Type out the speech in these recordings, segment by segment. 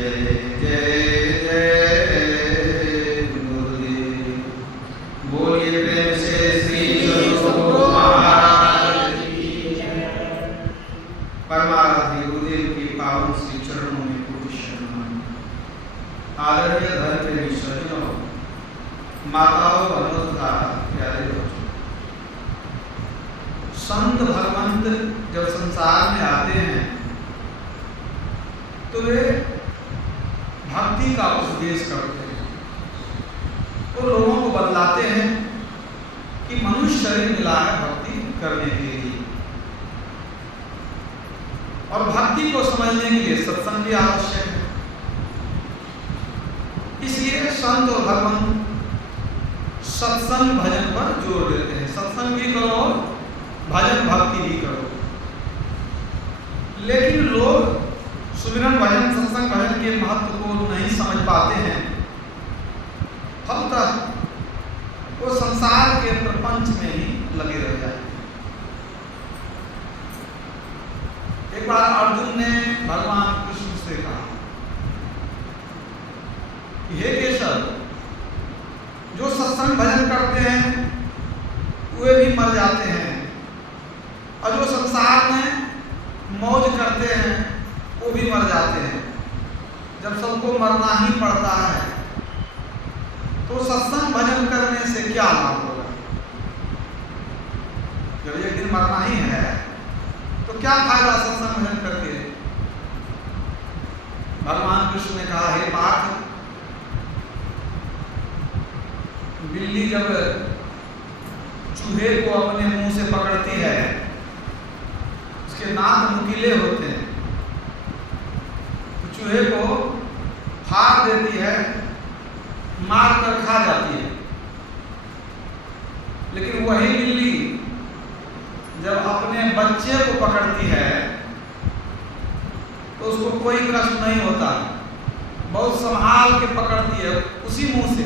जय जय जय गुरुदेव। बोलिए प्रेम से श्री सद्गुरु महाराज की जय। परमाराध्य गुरुदेव के पावन श्री चरणों में कोटि शरण। आदरणीय धर्म प्रेमी सज्जनों, माताओं, बहनों तथा प्यारे बच्चों, संत भगवंत जब संसार में आते हैं तो वे भक्ति का उपदेश करते हैं। वो लोगों को बतलाते हैं कि मनुष्य शरीर मिला है भक्ति करने के लिए, और भक्ति को समझने के लिए सत्संग भी आवश्यक है। इसलिए संत और भगवान सत्संग भजन पर जोर देते हैं। सत्संग भी करो और भजन भक्ति भी करो। लेकिन लोग सुमिरन भजन सत्संग भजन के महत्व को नहीं समझ पाते हैं। फलतः वो संसार के प्रपंच में ही लगे रह जाते हैं। एक बार अर्जुन ने भगवान कृष्ण से कहा, हे केशव, जो सत्संग भजन करते हैं वे भी मर जाते हैं, और जो संसार में मौज करते हैं वो भी मर जाते हैं। जब सबको मरना ही पड़ता है तो सत्संग भजन करने से क्या लाभ होगा? जब एक दिन मरना ही है तो क्या फायदा सत्संग भजन करके? भगवान कृष्ण ने कहा, हे पार्थ, बिल्ली जब चूहे को अपने मुंह से पकड़ती है, उसके नाक नुकीले होते हैं, तो चूहे को फाड़ देती है, मार कर खा जाती है। लेकिन वही बिल्ली जब अपने बच्चे को पकड़ती है तो उसको कोई कष्ट नहीं होता। बहुत संभाल के पकड़ती है, उसी मुंह से।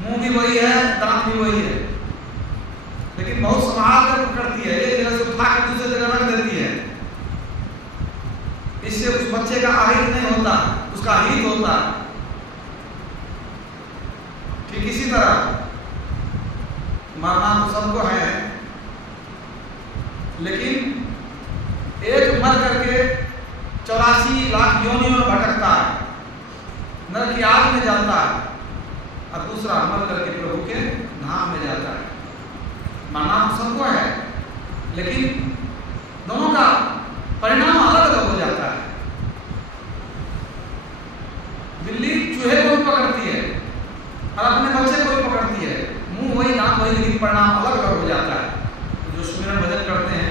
मुंह भी वही है, दांत भी वही है, लेकिन बहुत संभाल कर पकड़ती है। एक जगह से उठा कर दूसरी जगह रख देती है। इससे उस बच्चे का अहित नहीं होता, उसका हित होता। ठीक इसी तरह मरना तो सबको है, लेकिन एक मर करके 84 लाख योनियों में भटकता है, नरक की आग में जलता है, और दूसरा मर करके प्रभु के धाम में जाता है। मरना तो सबको है, लेकिन दोनों का परिणाम अलग अलग हो जाता है। बिल्ली चूहे को भी पकड़ती है और अपने बच्चे को भी पकड़ती है, मुंह वही दांत वही, लेकिन परिणाम अलग अलग हो जाता है। तो जो सुमिरन भजन करते हैं,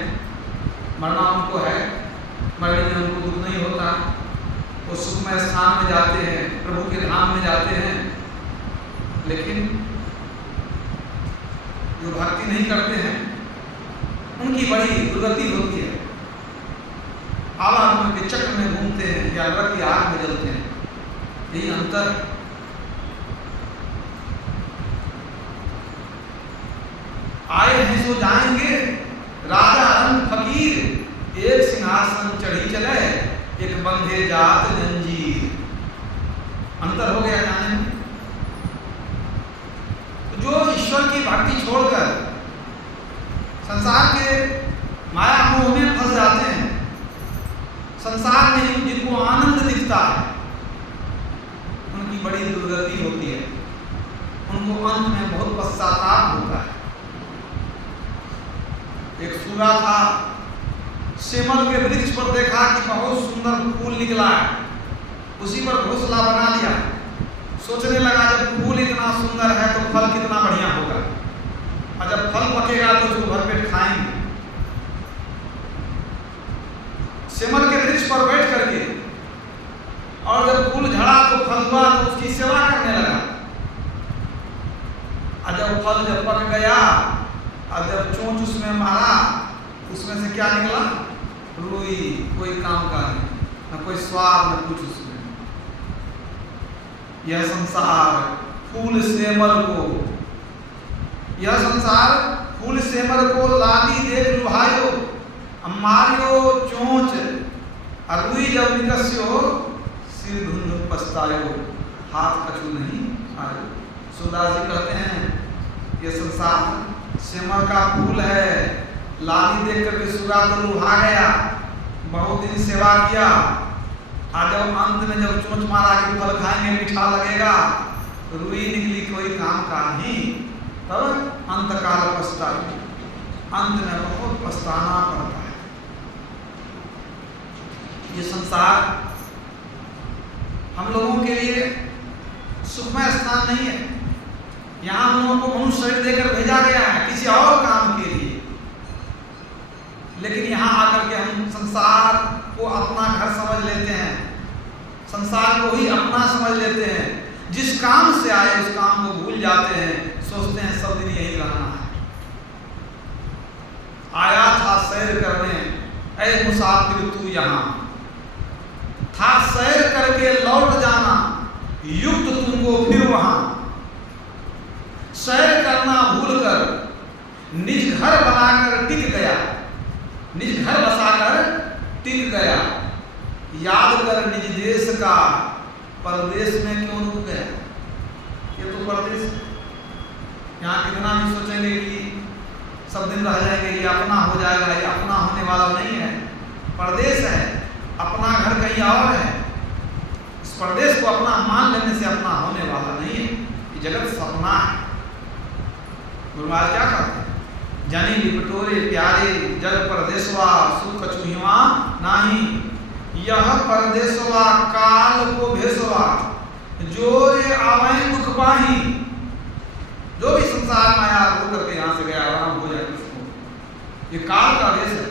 मरना उनको है, मरने में उनको दुख नहीं होता, वो सुखमय स्थान में जाते हैं, प्रभु के धाम में जाते हैं। लेकिन जो भक्ति नहीं करते हैं उनकी बड़ी दुर्गति होती है। आलाम के चक्र में घूमते हैं या नरक की आग में जलते हैं। यही अंतर। आए हैं सो जाएंगे, राजा रंग फकीर, एक सिंहासन चढ़ी चले, एक बंधे जात जंजीर। अंतर हो गया जाने में। जो ईश्वर की भक्ति छोड़कर संसार के माया मोह में फंस जाते हैं, संसार में जिनको आनंद दिखता है, उनकी बड़ी दुर्गति होती है। उनको अंत में बहुत पश्चाताप होता है। एक सूरा था, सेमल के वृक्ष पर देखा कि बहुत सुंदर फूल निकला है, उसी पर घोंसला बना लिया। सोचने लगा, जब फूल इतना सुंदर है तो फल कितना बढ़िया होगा, और जब फल पकेगा तो उसको भरपेट खाएंगे। सेमल के वृक्ष पर बैठ करके, और जब फूल झड़ा तो फल हुआ तो उसकी सेवा करने लगा। और जब फल जब पक गया और जब चोंच उसमें मारा, उसमें से क्या निकला? रुई। कोई काम का नहीं, न कोई स्वाद न कुछ उसमें। यह संसार फूल सेमल को, यह संसार फूल सेमल को लादी देख लुभायो, मारियो चोंच, रुई जब निकस्यो सिर धुंध पछतायो, हाथ कछु नहीं आयो। सूरदास जी कहते हैं ये संसार सिमर का फूल है, लाली देख करके सूरा तो लुभा गया, बहुत दिन सेवा किया, आज जब अंत में जब चोंच मारा कि फल खाएंगे मीठा लगेगा, रुई निकली कोई काम का नहीं, तब अंत काल पछतायो, अंत में बहुत पछताना पड़ता है। ये संसार हम लोगों के लिए सुखमय स्थान नहीं है। यहाँ हम लोगों को मनुष्य शरीर देकर भेजा गया है किसी और काम के लिए, लेकिन यहाँ आकर के हम संसार को अपना घर समझ लेते हैं, संसार को ही अपना समझ लेते हैं। जिस काम से आए उस काम को भूल जाते हैं, सोचते हैं सब दिन यही रहना है। आया था सैर करने ऐ मुसाफिर तू यहाँ, था सैर करके लौट जाना, युक्त तुमको फिर वहां। सैर करना भूलकर निज घर बनाकर टिक गया, निज घर बसाकर टिक गया, याद कर निज देश का परदेश में क्यों रुक गया। ये तो परदेश, यहाँ कितना भी सोचेंगे कि सब दिन रह जाएंगे, ये अपना हो जाएगा, ये अपना होने वाला नहीं है, परदेश है, अपना घर कहीं और है। इस परदेश को अपना मान लेने से अपना होने वाला नहीं है, ये जगत सपना है। गुरु महाराज क्या कहते हैं, जनी लिपटोरे प्यारे जल परदेशवा, सुख कछुहिवा नाही, यह परदेशवा काल को भेसवा, जोरे आवे दुख पाही। जो भी संसार में आया वो करके यहाँ से गया, आराम हो जाए उसको, ये काल का भेष है,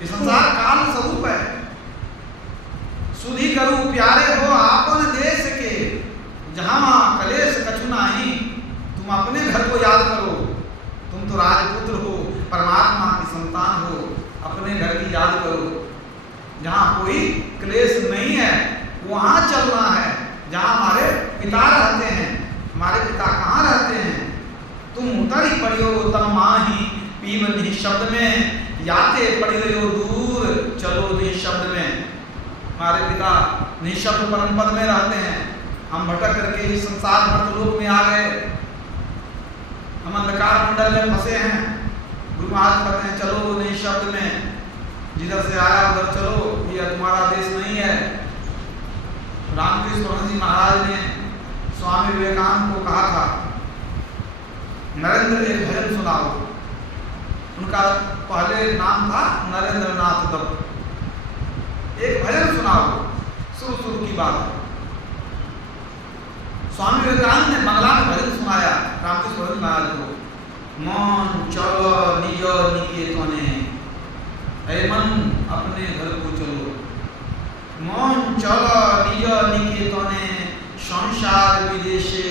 ये संसार काल स्वरूप है। सुधी करूं प्यारे हो आपन देश के, जहाँ कलेश कछु नाही। तुम अपने घर को याद करो, तुम तो राजपुत्र हो, परमात्मा की संतान हो, अपने घर की याद करो। जहाँ कोई क्लेश नहीं है वहाँ चलना है, जहाँ हमारे पिता रहते हैं। हमारे पिता कहाँ रहते हैं, तुम उतरी पड़ियो तम माही, पीव निःशब्द में, याते पड़ी रहो दूर, चलो निःशब्द में। हमारे पिता निःशब्द परम पद में रहते हैं, हम भटक करके इस संसार मर्तलोक में आ गए, हम अंधकार मंडल में फंसे हैं। गुरु महाराज कहते हैं चलो निःशब्द में, जिधर से आया उधर चलो, ये तुम्हारा देश नहीं है। रामकृष्ण जी महाराज ने स्वामी विवेकानंद को कहा था, नरेंद्र एक भजन सुनाओ। उनका पहले नाम था नरेंद्र नाथ दत्त। एक भजन सुनाओ, शुरू की बात है। स्वामी विवेकानंद ने बंगला में भजन सुनाया रामकृष्ण महाराज को, मन चलो निज निकेतने, ऐ मन अपने घर को चलो, मन चलो निज निकेतने, संसार विदेशे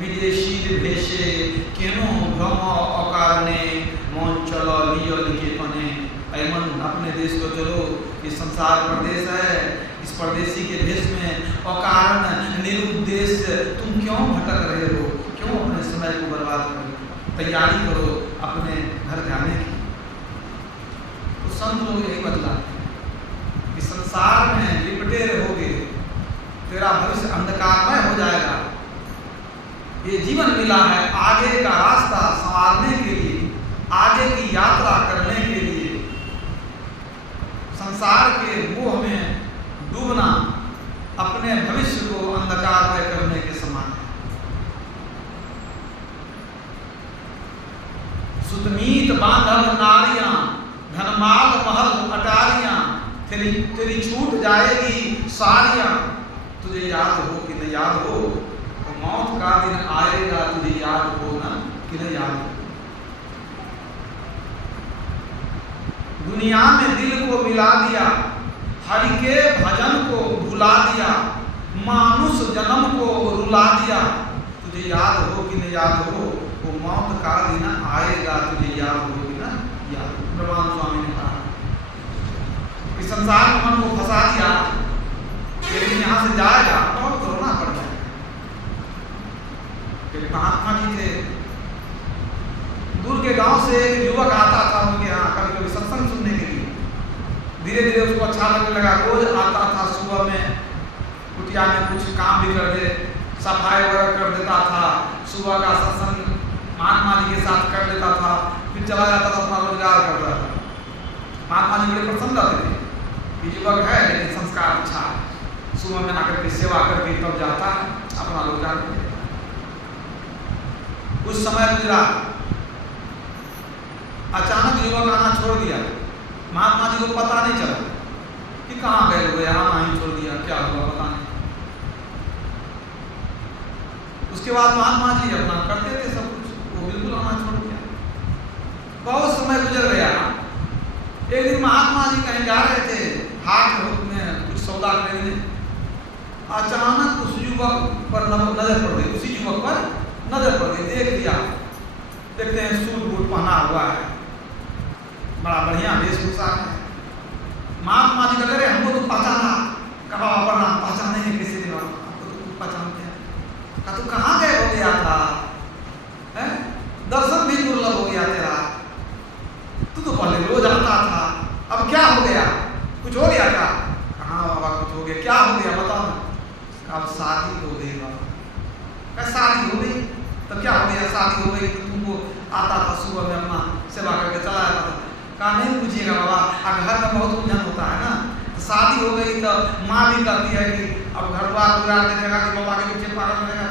विदेशी भेषे, केनो भ्रम अकारणे, मन चलो निज निकेतने। ऐ मन अपने देश को चलो, ये संसार प्रदेश है, इस परदेशी के भेष में अकारण निरुद्देश्य तुम क्यों भटक रहे हो, क्यों अपने समय को बर्बाद कर रहे हो, तैयारी करो अपने घर जाने की। तो संत लोग यही बतलाते हैं कि संसार में लिपटे रहोगे, तेरा भविष्य अंधकारमय हो जाएगा। ये जीवन मिला है आगे का रास्ता संवारने के लिए, आगे की यात्रा करने के लिए। संसार के मोह में डूबना अपने भविष्य को अंधकारमय करने के समान है। सुतमीत बांधव नारियां, धनमाल महल अटारियां, तेरी छूट जाएगी सारियां। तुझे याद हो कि न याद हो, तो मौत का दिन आएगा, तुझे याद हो न कि न याद हो। दुनिया में दिल को मिला दिया, हरि के भजन को भुला दिया, मानुष जन्म को रुला दिया। तुझे याद हो कि न याद हो, वो मौत का दिन आएगा, तुझे याद हो कि न याद हो। ब्रह्मानंद स्वामी ने कहा कि संसार में मन को फंसा दिया, लेकिन यहाँ से जाएगा बहुत रोना पड़ जाएगा। महात्मा जी थे, दूर के गांव से एक युवक आता था उनके यहाँ कभी कभी सत्संग सुनने के लिए। धीरे धीरे उसको अच्छा लगने लगा, रोज आता था सुबह में कुटिया में कुछ काम भी कर दे, सफाई वगैरह कर देता था, सुबह का सत्संग महात्मा जी के साथ कर लेता था, फिर चला जाता था, अपना रोजगार करता था। महात्मा जी बड़े प्रसन्न रहते थे कि युवक है लेकिन संस्कार अच्छा है, सुबह में आकर के सेवा करके तब जाता है, अपना रोजगार करता है। कुछ समय गुजरा, अचानक युवक आना छोड़ दिया। महात्मा जी को पता नहीं चला कि कहाँ गए हुए, आना ही छोड़ दिया, क्या हुआ पता नहीं। उसके बाद महात्मा जी अपना करते थे सब कुछ, वो बिल्कुल आना छोड़ दिया। बहुत समय गुजर गया। एक दिन महात्मा जी कहीं जा रहे थे, हाट में कुछ सौदा खरीदने, अचानक उस युवक पर नजर पड़ गई, उसी युवक पर नजर पड़ गई, देख लिया। देखते हैं सूट बूट पहना हुआ है, बड़ा बढ़िया वेशभूषा है। महात्मा जी कहते रहे हमको तो पहचाना, कहा अपना पहचाने हैं किसी दिन, तो पहचानते हैं। कहा तू कहाँ गए हो गया था, है? दर्शन भी दुर्लभ हो गया तेरा, तू तो पहले रोज आता था, अब क्या हो गया, कुछ हो गया क्या? कहाँ बाबा कुछ हो गया, क्या हो गया बताओ ना। अब शादी हो गई बाबा। शादी हो गई तो क्या हो गया, शादी हो गई तो तुमको आता था सुबह में अपना सेवा करके चला जाता था। कहा नहीं पूछिएगा बाबा, अब घर में बहुत उलझन होता है ना, तो शादी हो गई तो माँ भी कहती है कि अब घर बार गुजार देगा कि बाबा के पीछे पागल रहेगा,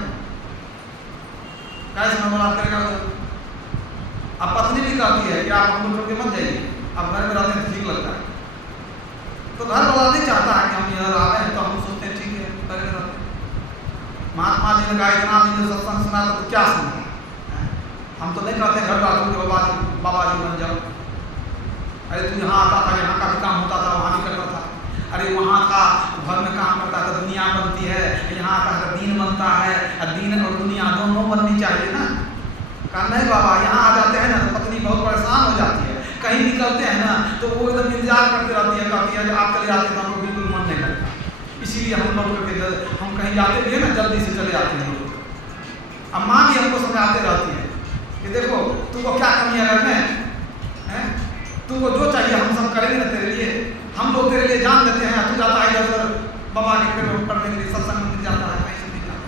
कैसे में मुराद करेगा। अब पत्नी भी कहती है कि आप हम लोग छोड़ के मत जाइए, अब घर में रहते हैं ठीक लगता है। तो घर वाला नहीं चाहता है कि हम यहाँ आ रहे हैं, तो हम सोचते हैं ठीक है घर में रहते हैं। महात्मा जी ने कहा इतना दिन सत्संग सुना तो क्या सुना, हम तो नहीं कहते घर वालों के बाबा जी बन जाओ। अरे तू यहाँ आता था, यहाँ का भी काम होता था, वहाँ भी करता था। अरे वहाँ का घर में काम करता था, दुनिया बनती है, यहाँ का दीन बनता है, दीन और दुनिया दोनों बननी चाहिए ना। कहा नहीं बाबा, यहाँ आ जाते हैं ना तो पत्नी बहुत परेशान हो जाती है, कहीं निकलते हैं ना तो वो एकदम इंतजार करते रहती है, कहती है कि आप चले जाते हैं तो हमको बिल्कुल मन नहीं लगता, इसीलिए हम लोग करके हम कहीं जाते भी है ना जल्दी से चले जाते हैं लोग। अब माँ भी हमको समझाते रहती है कि देखो तुमको क्या कमी है घर में, तुमको जो चाहिए हम सब करेंगे ना तेरे लिए, हम लोग तेरे लिए जान देते हैं। तू जाता है इधर बाबा के पढ़ने के लिए, सत्संग मंदिर जाता है, कहीं से नहीं जाता।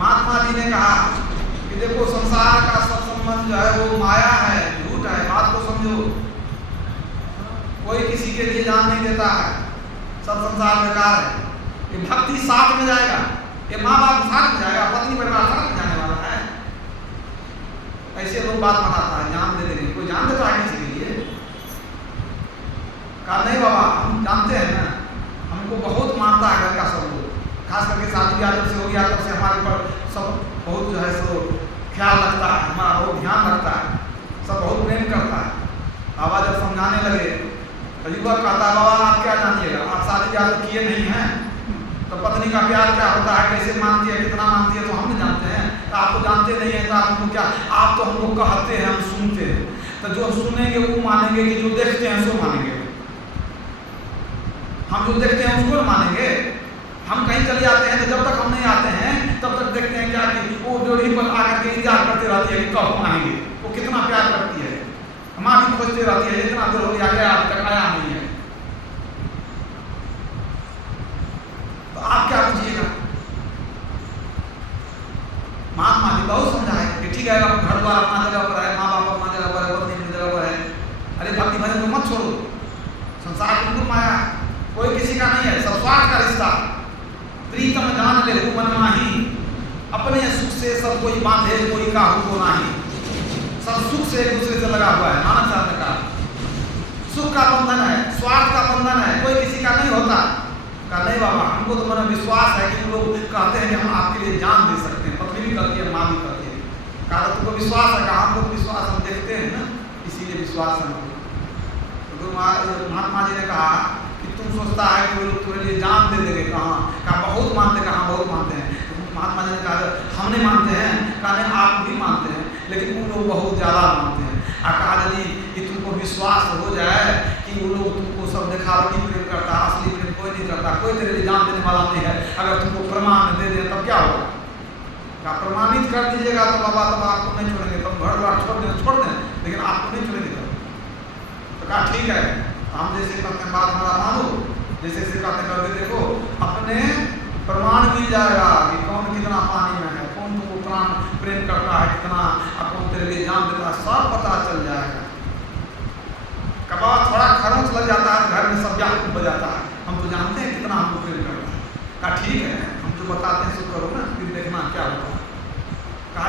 महात्मा जी ने कहा कि देखो संसार का सब संबंध जो है वो माया है, झूठ है, बात को समझो। कोई किसी के लिए जान नहीं देता है, सब संसार बेकार है। ये भक्ति साथ में जाएगा, ये माँ बाप साथ में जाएगा, पत्नी परिवार साथ में जाने वाला है। ऐसे लोग बात बनाता है, जान दे देंगे, कोई जान देता है किसी के लिए? कहा नहीं बाबा, हम जानते हैं ना, हमको बहुत मानता है घर का सब लोग, खास करके शादी ब्याह जब से हो गया तब से हमारे पर सब बहुत जो है सो ख्याल रखता है, हमारा बहुत ध्यान रखता है, सब बहुत प्रेम करता है। बाबा जब समझाने लगे तो युवक कहता है बाबा आप क्या जानिएगा, आप शादी ब्याह तो किए नहीं हैं, तो पत्नी का प्यार क्या होता है, कैसे मानती है, कितना मानती है, तो हम नहीं जानते हैं। तो आप तो जानते नहीं हैं, तो आप हमको क्या, आप तो हमको कहते हैं, हम सुनते हैं, तो जो सुनेंगे वो मानेंगे कि जो देखते हैं सो मानेंगे। हम जो देखते हैं उसको मानेंगे। हम कहीं चले जाते हैं तो जब तक हम नहीं आते हैं तब तक देखते हैं क्या कि वो जोड़ी पर आकर के इंतजार करते रहती है कि कब हम आएंगे, वो कितना प्यार करती है, माँ भी खोजते रहती है, इतना दूर हो गया गया अभी तक आया नहीं है। तो आप क्या बुझिएगा? महात्मा जी बहुत समझाए कि ठीक है घर द्वार अपना जगह पर है, माँ बाप अपना जगह पर है, पत्नी अपनी जगह पर है, अरे भक्ति भजन को मत छोड़ो, संसार बिल्कुल माया, कोई किसी का नहीं है, सब स्वार्थ का रिश्ता। प्रीतम जान ले हूँ मन माही, अपने सुख से सब कोई बांधे कोई काहू को नाही। सब सुख से एक दूसरे से लगा हुआ है। नानक साहब ने कहा सुख का बंधन है, स्वार्थ का बंधन है, कोई किसी का नहीं होता। कहा नहीं बाबा, हमको तो मन विश्वास है कि लोग कहते हैं कि हम आपके लिए जान दे सकते हैं, पत्नी भी कहती है, माँ भी कहती है। कहा तुमको विश्वास है? कहा हमको विश्वास, हम देखते हैं ना इसीलिए विश्वास है। तो महात्मा जी ने कहा कि तुम सोचता है कि वो लोग तुम्हारे लिए जान दे देंगे, कहा बहुत मानते, कहा बहुत मानते हैं। तो महात्मा जी ने कहा हम नहीं मानते हैं, कहा नहीं आप भी मानते हैं, लेकिन वो लोग बहुत ज़्यादा मानते हैं। कहा यदि कि तुमको विश्वास हो जाए कि वो लोग तुमको सब दिखावटी प्रेम करता है, असली प्रेम कोई नहीं करता, कोई तेरे लिए जान देने वाला नहीं है, अगर तुमको प्रमाण दे दे तब क्या होगा? कहा प्रमाणित कर दीजिएगा तो बाबा तब आपको नहीं छोड़ेंगे, तब घर द्वार छोड़ दें, लेकिन आपको नहीं छोड़ेंगे। तो कहा ठीक है, हम जैसे कहते हैं बात हमारा मानो, जैसे से करते करते देखो अपने प्रमाण मिल जाएगा कि कौन कितना पानी में है, कौन तुमको प्राण प्रेम करता है कितना, और कौन तेरे लिए जान देता है, सब पता चल जाएगा। कब थोड़ा खरोंच लग जाता है घर में सब व्याकुल हो जाता है, हम तो जानते हैं कितना हमको प्रेम करता है। कहा ठीक है, हम जो बताते हैं सो करो ना, फिर देखना क्या होता है। कहा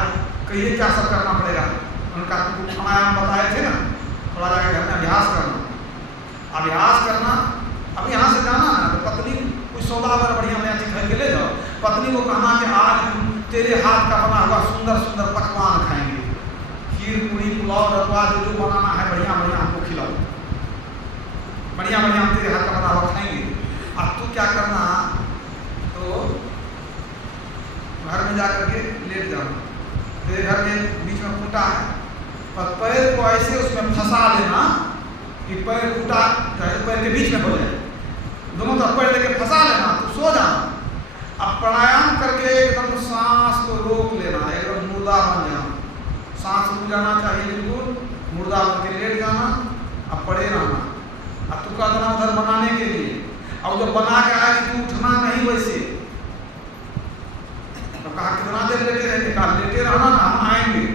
कहिए क्या सब करना पड़ेगा। उन्होंने कहा तुमको प्राणायाम बताए थे ना, थोड़ा जाके घर में अभ्यास करना। अभ्यास करना, अब यहाँ से जाना ना तो पत्नी कुछ सौदा अगर बढ़िया बढ़िया चीज खरीद के ले जाओ, पत्नी को कहना कि आज हम तेरे हाथ का बना हुआ सुंदर सुंदर पकवान खाएंगे, खीर पूरी पुलाव रतवा जो जो बनाना है बढ़िया बढ़िया हमको खिलाओ, बढ़िया बढ़िया हम तेरे हाथ का बना हुआ खाएंगे। अब तू क्या करना, तो घर में जाकर के लेट जाना, तेरे घर में बीच में खूंटा है, पर पैर को ऐसे उसमें फंसा लेना कि पैर खूंटा पैर के बीच में हो जाए, दोनों तरफ पैर लेके फंसा लेना, तो सो जाना। अब प्राणायाम करके एकदम सांस को रोक लेना, एकदम मुर्दा बन जाना, सांस रुक जाना चाहिए बिल्कुल, मुर्दा बन के लेट जाना, अब पड़े रहना। अब तू कहना उधर बनाने के लिए, और जब बना के आए तू उठना नहीं वैसे, तो कहा कितना देर लेटे रहेंगे, कहा लेटे रहना ना, हम आएंगे।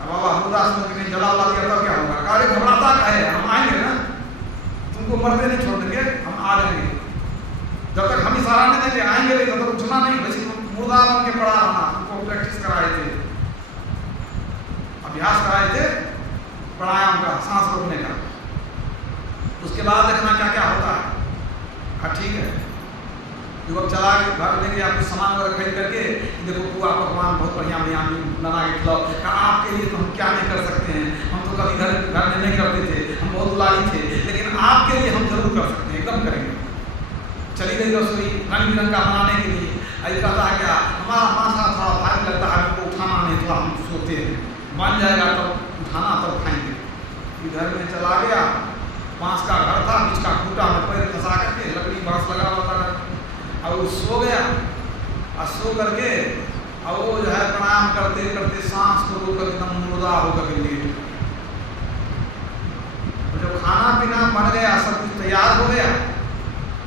बाबा मुर्दा समझ के जला उला दिया तो क्या होगा, कहा अरे घबराता क्या है, हम आएंगे ना, तुमको मरते नहीं छोड़ देंगे, हम आ जाएंगे, जब तक हम इशारा नहीं देंगे आएंगे, तब तक उठना नहीं, वैसे मुर्दा बन के पड़ा रहना। तुमको प्रैक्टिस कराए थे, अभ्यास कराए थे प्राणायाम का, सांस रोकने का। उसके बाद देखना क्या क्या होता है। हाँ ठीक है, युवक चला के घर लेके आपको सामान वगैरह खरीद करके, देखो पुआ पकवान बहुत बढ़िया बढ़िया बना के खिलाओ। कहा आपके लिए तो हम क्या नहीं कर सकते हैं, हम तो कभी घर में नहीं करते थे, हम बहुत दुलारी थे, लेकिन आपके लिए हम जरूर कर सकते हैं, एकदम करेंगे। चली गई रसोई रंग बिरंग का बनाने के लिए, ऐसा कहता है क्या हमारा माथा थोड़ा भारी लगता है, हमको उठाना नहीं, थोड़ा हम सोते हैं बन जाएगा तब उठाना तब खाएंगे। घर में चला गया, बांस का घर था, बीच का खूंटा में पैर फंसा करके, लकड़ी बांस लगा हुआ था, और वो सो गया। और सो करके और वो जो है प्राणायाम करते करते सांस को रोक कर एकदम मुर्दा होकर के लेट। तो जब खाना पीना बन गया, सब कुछ तैयार हो गया,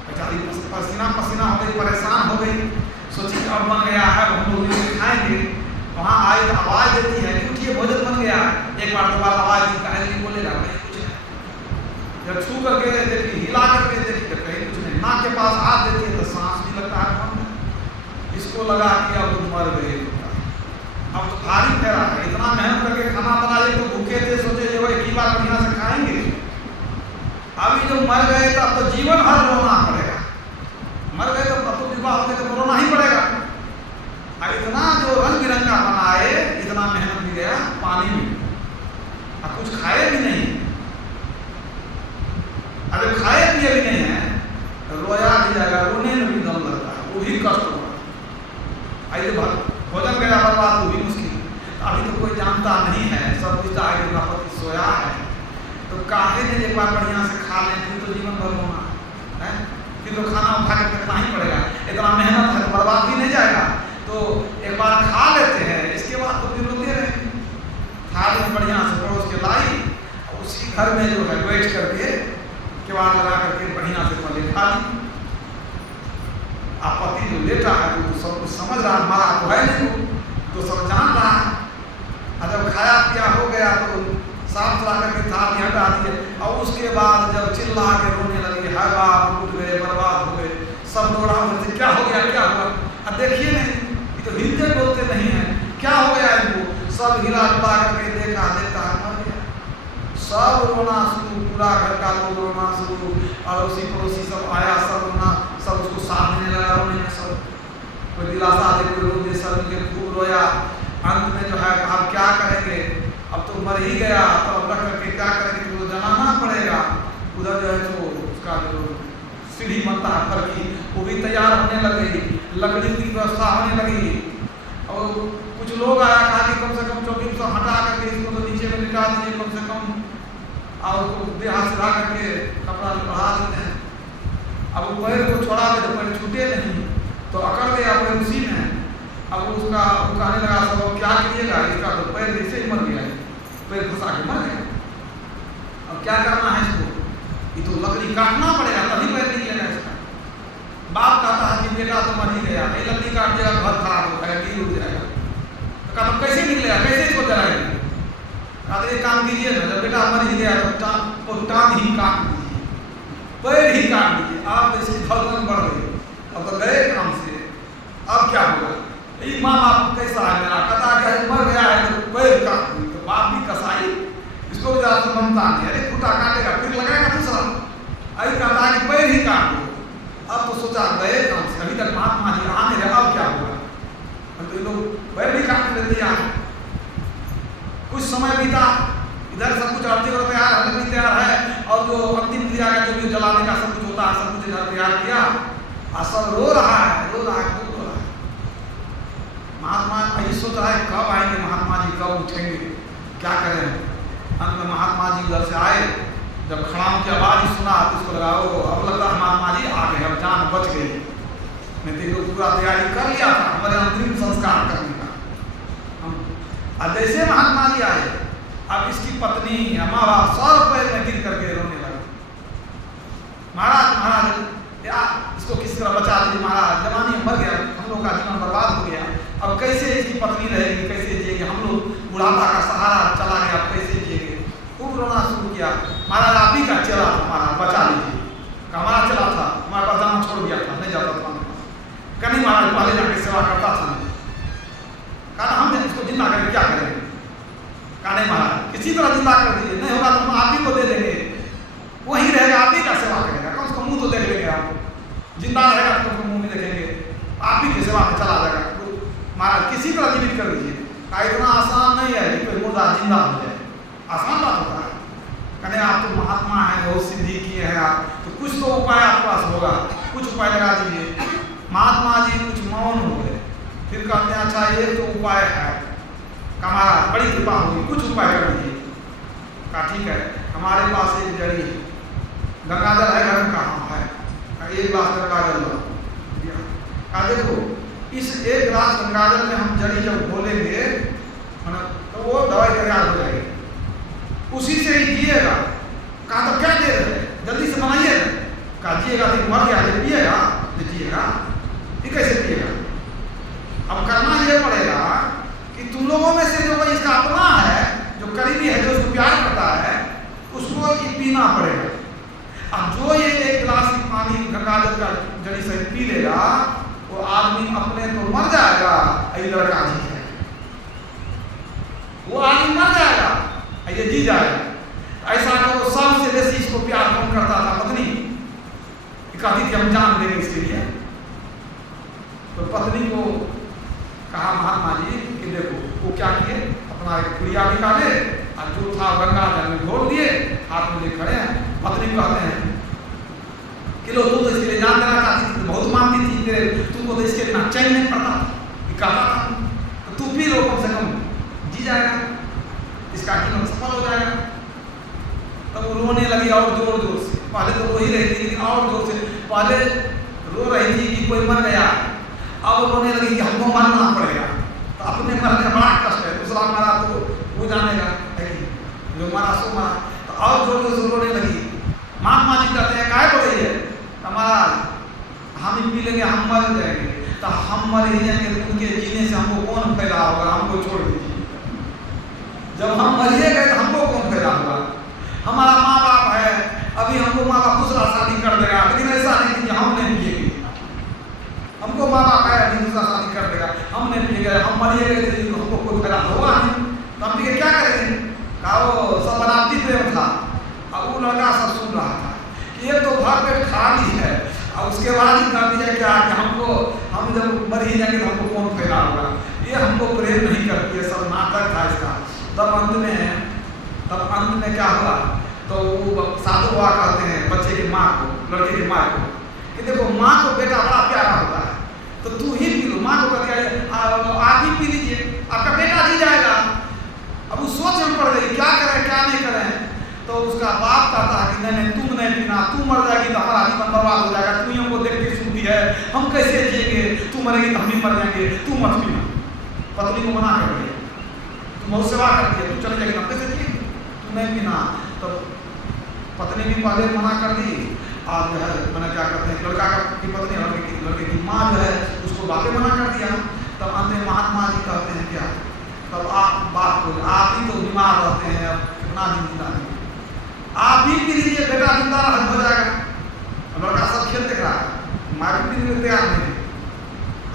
बेचारी पसीना पसीना हो गई, परेशान हो गई, सोची अब बन गया है हम लोग खाएंगे। वहाँ आई तो आवाज़ देती है कि उठिए भोजन बन गया। एक बार दो बार आवाज़ दी, कहीं बोलेगा कहीं कुछ नहीं। जब छू करके देखी, हिला करके देखी तो कहीं कुछ नहीं, नाक के पास हाथ देती है तो सांस भी लगता है बंद। इसको लगा कि अब तो मर गए, अब तो भारी फेरा है, इतना मेहनत करके खाना बनाए तो भूखे थे, सोचे जो एक ही बार बढ़िया से खाएंगे। अभी जो मर गए तो अब तो जीवन भर रोना पड़ेगा, मर गए तो अब तो विवाह हो गए तो रोना ही पड़ेगा। इतना जो रंग बिरंगा बनाए, इतना मेहनत भी गया पानी में, अब कुछ खाए भी नहीं। अगर खाए पिए भी नहीं है तो रोया भी जाएगा, रोने में भी दम लगता है, वो भी कष्ट होगा। आई तो भोजन गया बर्बाद, वो भी मुश्किल। अभी तो कोई जानता नहीं है, सब कुछ आगे का पति सोया है, तो काहे ने एक बार बढ़िया से खा लें, फिर तो जीवन भर होना है, फिर तो खाना उठा के फेंकना ही पड़ेगा। इतना मेहनत है, बर्बाद भी नहीं जाएगा, तो एक बार खा लेते हैं, इसके बाद तो फिर रोते रहेंगे। थाली में बढ़िया से परोस के लाई, उसी घर में जो है बैठ करके केवाड़ लगा करके बढ़िया से पहले खा ली। पति जो लेटा है वो सब कुछ समझ रहा, मरा तो है नहीं, तो सब जान रहा है। और जब खाया पिया हो गया तो साफ सुथरा करके थाली हटा दिए, और उसके बाद जब चिल्ला के रोने लगे, हाय बाप टूट गए, बर्बाद हो गए, सब दौड़ा उधर, क्या हो गया क्या हुआ। अब देखिए नहीं, ये तो हिलते बोलते नहीं है, क्या हो गया इनको। सब हिला डुला करके देखा, देखा मर गया। सब रोना शुरू, पूरा घर का लोग रोना शुरू, और उसी पड़ोसी सब आया, सब रोना, सब उसको साथ देने लगा रोने में। सब कोई दिलासा दे, कोई रो दे, सब मिलकर खूब रोया। अंत में जो है कहा क्या करेंगे, अब तो मर ही गया, तो अब रख करके क्या करेंगे, तो जलाना पड़ेगा। उधर जो है तो उसका जो सीढ़ी बनता है घर की, वो भी तैयार होने लगी, लकड़ी की व्यवस्था होने लगी। और कुछ लोग आया, कहा कि कम से कम चौकी से हटा करके इसको तो नीचे में लिटा दीजिए कम से कम, और उसको देहा सिरा करके कपड़ा बढ़ा देते हैं। अब वो पैर को छोड़ा दे तो पैर छूटे नहीं, तो अकड़ गया पैर उसी में। अब उसका वो कहने लगा सब क्या कीजिएगा, इसका तो पैर ऐसे ही मर गया है, पैर फंसा के मर गया, अब क्या करना है इसको, ये तो लकड़ी काटना पड़ेगा तभी पैर निकलेगा इसका। माँ बाप कैसा है मेरा, कहता है कि मर गया है तो पैर का तो बाप भी कसाई, इसको भी ज़्यादा तो मनता नहीं, अरे खूटा काटेगा फिर लगाएगा दूसरा, अरे कहता है कि पैर ही काट दो। अब तो सोचा गए काम से, अभी तक महात्मा जी आने रहे, अब क्या होगा, अब तो ये लोग पैर भी काटने लग दिया। कुछ समय बीता, इधर सब कुछ आरती को तैयार, हल भी तैयार है, और जो अंतिम क्रिया का जो भी जलाने का सब कुछ होता है सब कुछ इधर तैयार किया, और सब रो रहा है, रो रहा है, रो रहा है। महात्मा यही सोच रहा है कब आएंगे महात्मा जी, कब उठेंगे, क्या करें। अंत में महात्मा जी उधर से आए, जब खड़ाओं की आवाज़ ही सुना तो उसको लगा ओ अब लगता है महात्मा जी आ गए, अब जान बच गई, मैं देखो पूरा तैयारी कर लिया था हमारे अंतिम संस्कार करने का। हम जैसे महात्मा जी आए, अब इसकी पत्नी या माँ बाप 100 रुपये में गिर करके रोने लगे, महाराज महाराज या इसको किस तरह बचा लीजिए महाराज, जवानी मर गया, हम लोग का जीवन बर्बाद हो गया, अब कैसे इसकी पत्नी रहेगी, कैसे जिएगी, हम लोग बुढ़ापा का सहारा चला गया, अब कैसे जिएंगे। खूब रोना शुरू किया, महाराज आप ही का चला था महाराज बचा लीजिए, हमारा चला था, हमारे पास जाना छोड़ दिया था, नहीं जाता था कहीं महाराज, पहले जाके सेवा करता था, कहा हम इसको जिंदा करके क्या करेंगे, कहा नहीं महाराज किसी तरह जिंदा कर दीजिए, नहीं होगा तो हम आप ही को दे देंगे, वहीं रहेगा, आप ही का सेवा करेगा, कम से कम मुंह तो देख लेंगे, आप जिंदा रहेगा तो उसको मुंह में देखेंगे, आप ही की सेवा में चला जाएगा, महाराज किसी तरह जीवित कर दीजिए। कहा इतना आसान नहीं है कि कोई मुर्दा जिंदा हो जाए, आसान बात होता है, कहने आप तो महात्मा हैं, बहुत सिद्धि किए हैं आप, तो कुछ तो उपाय आपके पास होगा, कुछ उपाय लगा दीजिए। महात्मा जी कुछ मौन हो गए, फिर कहते हैं अच्छा ये तो उपाय है, महाराज बड़ी कृपा होगी, कुछ उपाय कर दीजिए। कहा ठीक है, हमारे पास एक जड़ी है, गंगाजल है घर में, कहाँ है, एक गिलास गंगाजल लो। कहा देखो इस एक गिलास गंगाजल में हम जड़ी जब घोलेंगे तो वो दवाई तैयार हो जाएगी, उसी से ही जिएगा। कहा तो क्या दे रहे जल्दी से बनाइए, कहा जिएगा तो मर गया, पिएगा तो जिएगा, ये कैसे पिएगा। अब करना ये पड़ेगा कि तुम लोगों में से जो कोई इसका अपना है, जो करीबी है, जो उसको प्यार करता है, उसको ये पीना पड़ेगा। अब जो ये एक गिलास पानी गंगाजल का जड़ी से पी लेगा, वो आदमी अपने तो मर जाएगा, ये लड़का जी जाएगा, वो आदमी मर जाएगा, ये जी जाएगा। ऐसा करो, सबसे बेसी इसको प्यार कौन करता था, पत्नी कहती थी हम जान देंगे इसके लिए। तो पत्नी को कहा महात्मा जी कि देखो, वो क्या किए, अपना एक पुड़िया निकाले और जो था गंगा जल में घोल दिए, हाथ में ले खड़े हैं। पत्नी कहते हैं कि लो तू तो इसके लिए जान देना चाहती थी, बहुत मानती थी तेरे, तुमको तो इसके बिना चैन नहीं पड़ता, कहता था तो तू पी लो, कम से कम जी जाएगा, इसका जीवन सफल हो जाएगा। तब वो रोने लगी और जोर जोर से, पहले तो रो ही रही थी लेकिन और जोर से, पहले रो रही थी कि कोई मर गया, अब रोने लगी कि हमको मरना पड़ेगा, तो अपने मरने बड़ा कष्ट है, दूसरा मरा तो वो जानेगा, जो मरा सो मरा, तो और जोर जोर से रोने लगी। महात्मा जी कहते हैं काय हो रही है, महाराज हम ही पी लेंगे, हम मर जाएंगे, तो हम मर ही जाएंगे, उनके जीने से हमको कौन फायदा होगा, हमको छोड़ दीजिए, जब हम मरिए गए तो हमको कौन फायदा होगा, हमारा माँ बाप है, अभी हमको माँ बाप दूसरा शादी कर देगा, लेकिन ऐसा नहीं कि हम नहीं पिएंगे, हमको माँ बाप है अभी दूसरा शादी कर देगा, हम नहीं पिएंगे, हम मरिए गए थे तो हमको कोई फायदा होगा नहीं, तो हम पी क्या करेंगे। कहा वो सब बनावटी प्रेम था। अब वो लड़का सब सुन रहा था कि ये तो भर पेट खाली है, और उसके बाद ही कर दिया क्या कि हमको, हम जब मर ही जाएंगे तो हमको कौन फायदा होगा, ये हमको प्रेम नहीं करती है, सब नाटक था इसका। तब अंत में क्या हुआ, तो वो साधु बाबा कहते हैं बच्चे की माँ को, लड़के की माँ को कि देखो माँ को बेटा बड़ा प्यारा होता है, तो तू ही पी लो। माँ को कह दिया आप ही पी लीजिए, आपका बेटा जी जाएगा। अब वो सोच में पड़ गई क्या करें क्या नहीं करें, तो उसका बाप कहता है कि नहीं तुम नहीं पीना, तू मर जाएगी तो हमारा जीवन बर्बाद हो जाएगा, तू ही हमको देख के सुनती है, हम कैसे जिएंगे, तू मरेगी तो हम ही मर जाएंगे, तू मत पीना। पत्नी को मना कर दिया, तू बहुत सेवा करती है, तू चले जाएगी हम कैसे जिएंगे, तू नहीं पीना। तो पत्नी भी पहले मना कर दी, और जो है मैंने क्या करते हैं लड़का की पत्नी लड़के की माँ जो है उसको बातें मना कर दिया। तब अंत में महात्मा जी कहते हैं क्या, तब आप बात को आप ही तो बीमार रहते हैं, अब कितना दिन जिंदा नहीं, आप ही पी लीजिए, बेटा जिंदा हो जाएगा। लड़का सब खेल देख रहा है, माँ भी पीने को तैयार नहीं,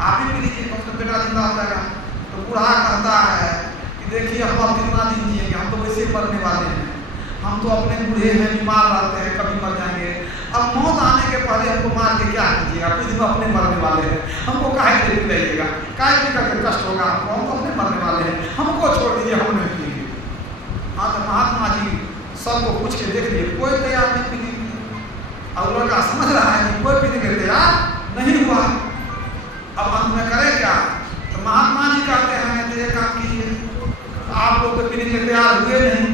आप ही पी लीजिए, बेटा जिंदा हो जाएगा। तो बूढ़ा कहता है कि देखिए हम अब कितना दिन जिएंगे, हम तो वैसे मरने वाले हैं, हम तो अपने बूढ़े हैं, बीमार रहते हैं, कभी मर जाएंगे। अब मौत आने के पहले हमको मार के क्या कीजिएगा, कुछ दिन अपने मरने वाले हैं, हमको काहे के लिए पिलाइएगा, काहे के करके कष्ट होगा हमको, हम तो अपने मरने वाले हैं, हमको छोड़ दीजिए, हम नहीं पिएंगे। हाँ तो महात्मा जी सबको पूछ के देख लिए, कोई तैयार नहीं पीने के लिए। अब लड़का समझ रहा है कि कोई पीने के तैयार नहीं हुआ, अब अंत में करे क्या? तो महात्मा जी कहते हैं तो ये काम कीजिए, आप लोग तो पीने के तैयार हुए नहीं,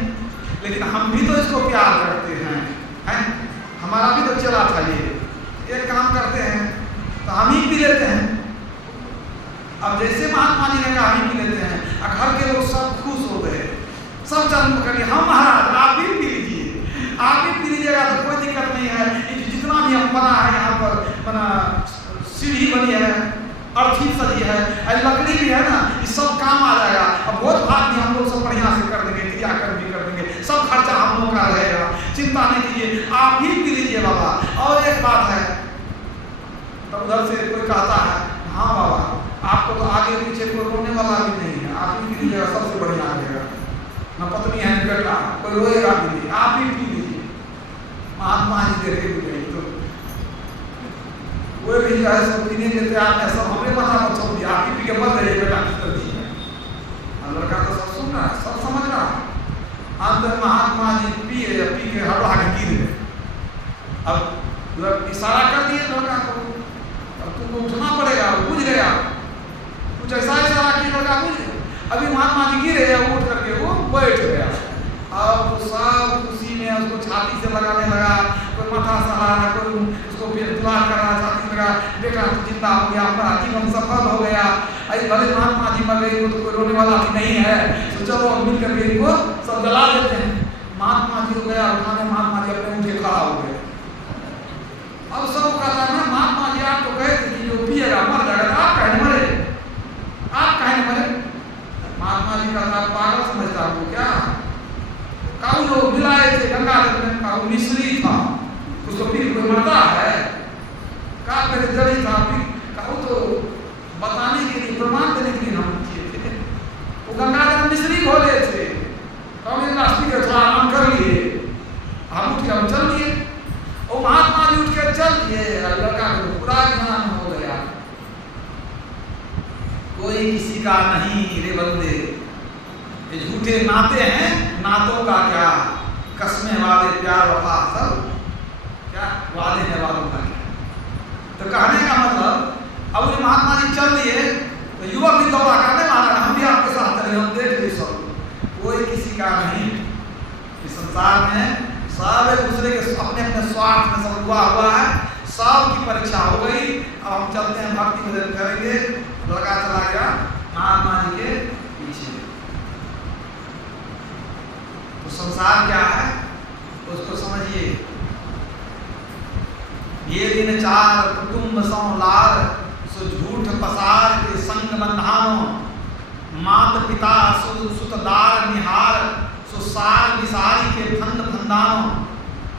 लेकिन हम भी तो इसको प्यार करते हैं, हमारा भी तो चला था ये, एक काम करते हैं तो हम ही पी लेते हैं। अब जैसे महात्मा जी ने कहा हम ही पी लेते हैं, और घर के लोग सब खुश हो गए, सब चरण पकड़िए, हम महाराज आप भी पी लीजिए, आप भी पी लीजिएगा तो कोई दिक्कत नहीं है। जितना भी हम बना है यहाँ पर, बना सीढ़ी बनी है, अर्थी सजी है, लकड़ी भी है ना, ये सब काम आ जाएगा। अब बहुत भाग भी हम लोग सब बढ़िया से कर देंगे, क्रियाकर्म भी कर देंगे, सब खर्चा हम लोग का रहेगा, चिंता नहीं कीजिए, आप ही पी लीजिए बाबा। और एक बात है, तो उधर से कोई कहता है हाँ बाबा आपको तो आगे पीछे कोई रोने वाला भी नहीं है, आप ही पी लीजिएगा, सबसे बढ़िया आ जाएगा, न पत्नी है न बेटा, कोई रोएगा भी नहीं, आप ही पी लीजिए। महात्मा जी देखे भी नहीं तो वो भी जो है सब पीने के तैयार है, सब हमरे माथा पर छोड़ दिया, आप ही पी के मर रहे बेटा किस तरह जी है। लड़का तो सब सुन रहा है, सब समझ रहा है। अंदर महात्मा जी पिए, पी के हड़बड़ा के गिर गए। अब इशारा कर दिए लड़का को, अब तुमको उठना पड़ेगा, बुझ गया, कुछ ऐसा इशारा किया लड़का बुझ गया। अभी महात्मा जी गिरे, उठ करके वो बैठ गया। अब सब खुशी में उसको छाती से लगाने लगा, कोई माथा सहला रहा, कोई उसको दुआ कर रहा, छाती लगा, बेटा तो जिंदा हो गया, हमारा जीवन सफल हो गया। अरे भले महात्मा जी मर गए, वो तो कोई रोने वाला भी नहीं है, तो चलो मिल करके इनको सब जला देते हैं। महात्मा जी हो गया उठाने, महात्मा जी अपने उठे खड़ा हो गए। अब सब कहता है महात्मा जी आप तो कहे थे कि जो पिएगा मर जाएगा, आप कहे मरे, आप कहे मरे। महात्मा जी का पागल समझता हूँ क्या, काऊ जो मिलाए थे गंगा में, काऊ मिश्री था, उसको फिर कोई मरता है, का पहले जड़ी था, काऊ तो बताने के लिए, प्रमाण देने के लिए हम किए थे, वो गंगा में मिश्री घोले थे, तो हम रास्ते के थोड़ा आराम कर लिए, हम उठ के हम चल लिए, और महात्मा जी उठ के चल दिए, लड़का को पूरा ज्ञान हो गया। कोई किसी का नहीं रे बंदे, झूठे नाते हैं, नातों का क्या, कसमें वादे प्यार वफा सब क्या वादे हैं, वादों का क्या। तो कहने का मतलब अब महात्मा जी चल दिए तो युवक भी दौड़ा कहने वाला हम भी आपके साथ चले, हम देख ली सब, कोई किसी का नहीं। इस संसार में सब एक दूसरे के अपने अपने स्वार्थ में सब हुआ है, सबकी परीक्षा हो गई। अब हम चलते हैं, भक्ति भजन करेंगे। लड़का चला गया महात्मा जी के पीछे। तो संसार क्या है उसको समझिए। ये दिन चार कुटुंब सौ लार, सो झूठ पसार के संग बंधानो, मात पिता सुतदार निहार, सो सार विसारी के फंद फंदानो,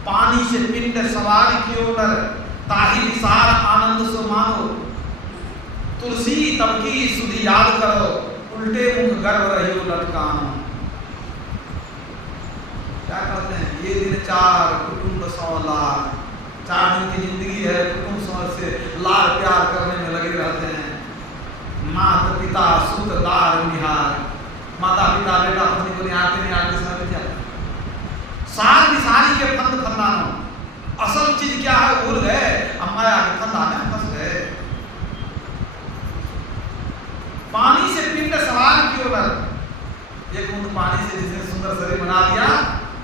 पानी से पिंड सवारी की ओर, ताही विसार आनंद सो मानो, तुलसी तबकी सुधी याद करो, उल्टे मुख गर्भ रहियो लटकानो। क्या कहते हैं, ये दिन चार कुटुंब सौ लार, 4 दिन की जिंदगी है, कुटुंब सौ से लार प्यार करने में लगे रहते हैं। माता पिता सुत दार निहार, माता पिता बेटा पत्नी को निहारते निहारते समय बीत जाता। सार विसारी के फंद फंदानो, असल चीज क्या है भूल गए, अब माया के फंदाने में फंस गए। पानी से पिंड सवार की ओर, एक बूंद पानी से जिसने सुंदर शरीर बना दिया,